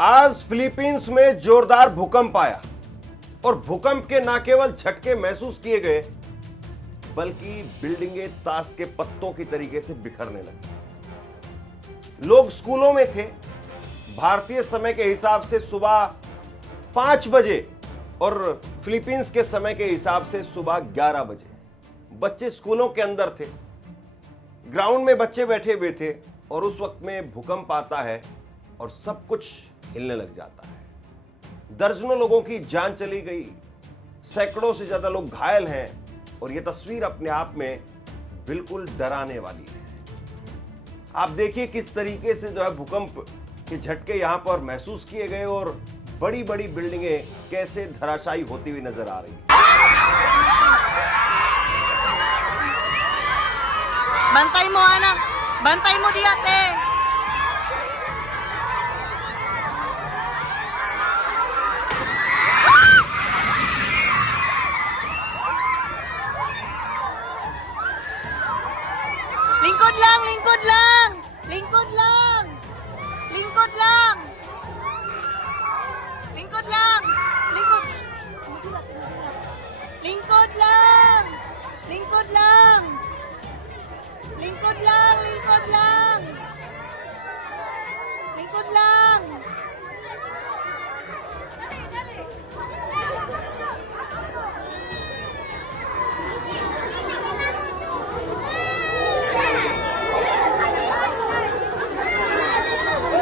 आज फिलीपींस में जोरदार भूकंप आया और भूकंप के न केवल झटके महसूस किए गए बल्कि बिल्डिंगें ताश के पत्तों की तरीके से बिखरने लगी। लोग स्कूलों में थे। भारतीय समय के हिसाब से सुबह 5 बजे और फिलीपींस के समय के हिसाब से सुबह 11 बजे बच्चे स्कूलों के अंदर थे। ग्राउंड में बच्चे बैठे हुए थे और उस वक्त में भूकंप आता है और सब कुछ हिलने लग जाता है। दर्जनों लोगों की जान चली गई, सैकड़ों से ज्यादा लोग घायल हैं और यह तस्वीर अपने आप में बिल्कुल डराने वाली है। आप देखिए किस तरीके से जो है भूकंप के झटके यहां पर महसूस किए गए और बड़ी बड़ी बिल्डिंगें कैसे धराशायी होती हुई नजर आ रही है। Bantay mo, anak. Bantay mo di ate. Lingkod lang, lingkod lang. Lingkod lang. Lingkod lang. Lingkod lang. Lingkod. Lingkod lang. Lingkod lang. Lingkod lang, lingkod lang. Lingkod lang.